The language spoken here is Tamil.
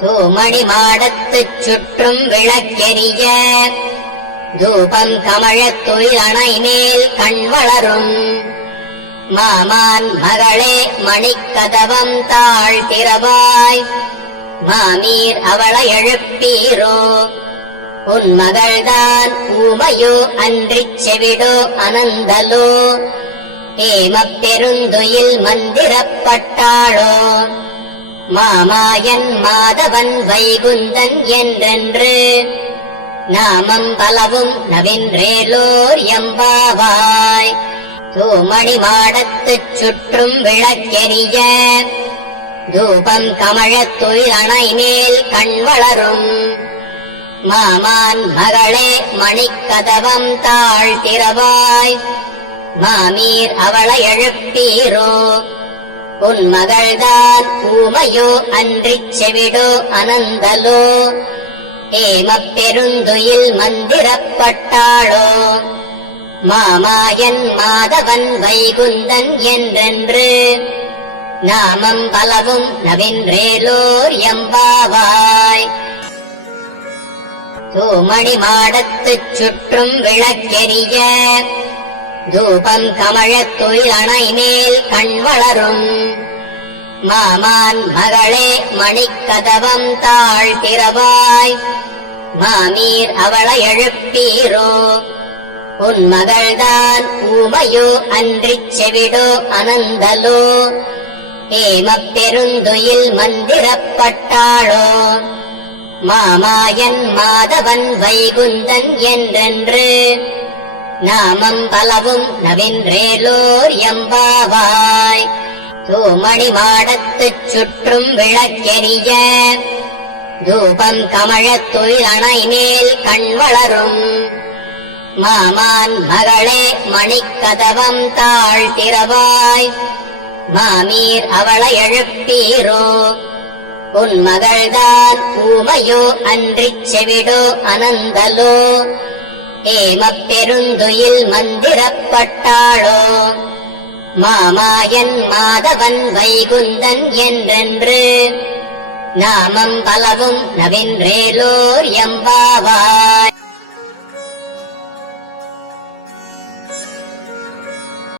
தூமணி மாடத்துச் சுற்றும் விளக்கெரிய தூபம் கமழத் துயில் அணை மேல் கண் வளரும் மாமான் மகளே மணிக்கதவம் தாழ் திறவாய் மாமீர் அவளை எழுப்பீரோ உன் மகள்தான் ஊமையோ அன்றிச் செவிடோ அனந்தலோ ஏமப் பெருந்துயில் மந்திரப்பட்டாளோ மாமாயன் மாதவன் வைகுந்தன் என்றென்று நாமம் பலவும் நவின்றேலோர் எம்பாவாய் தூமணி மாடத்துச் சுற்றும் விளக்கெரிய தூபம் கமழத் துயில் அணை மேல் கண் வளரும் மாமான் மகளே மணிக்கதவம் தாழ் திறவாய் மாமீர் அவளை எழுப்பீரோ உன் மகள்தான் ஊமையோ அன்றிச் செவிடோ அனந்தலோ ஏமப் பெருந்துயில் மந்திரப்பட்டாளோ மாமாயன் மாதவன் வைகுந்தன் என்றென்று நாமம் பலவும் நவின்றேலோர் எம்பாவாய் தூமணி மாடத்துச் சுற்றும் விளக்கெரிய தூபம் கமழத் துயில் அணை மேல் கண் வளரும் மாமான் மகளே மணிக்கதவம் தாழ் திறவாய் மாமீர் அவளை எழுப்பீரோ உன் மகள்தான் ஊமையோ அன்றிச் செவிடோ அனந்தலோ ஏமப் பெருந்துயில் மந்திரப்பட்டாளோ மாமாயன் மாதவன் வைகுந்தன் என்றென்று நாமம் பலவும் நவின்றேலோர் எம்பாவாய் தூமணி மாடத்துச் சுற்றும் விளக்கெரிய தூபம் கமழத் துயில் அணை மேல் கண் வளரும் மாமான் மகளே மணிக்கதவம் தாழ் திறவாய் மாமீர் அவளை எழுப்பீரோ உன் மகள்தான் ஊமையோ அன்றிச் செவிடோ அனந்தலோ ஏமப் பெருந்துயில் மந்திரப்பட்டாளோ மாமாயன் மாதவன் வைகுந்தன் என்றென்று நாமம் பலவும் நவின்றேலோர் எம்பாவாய்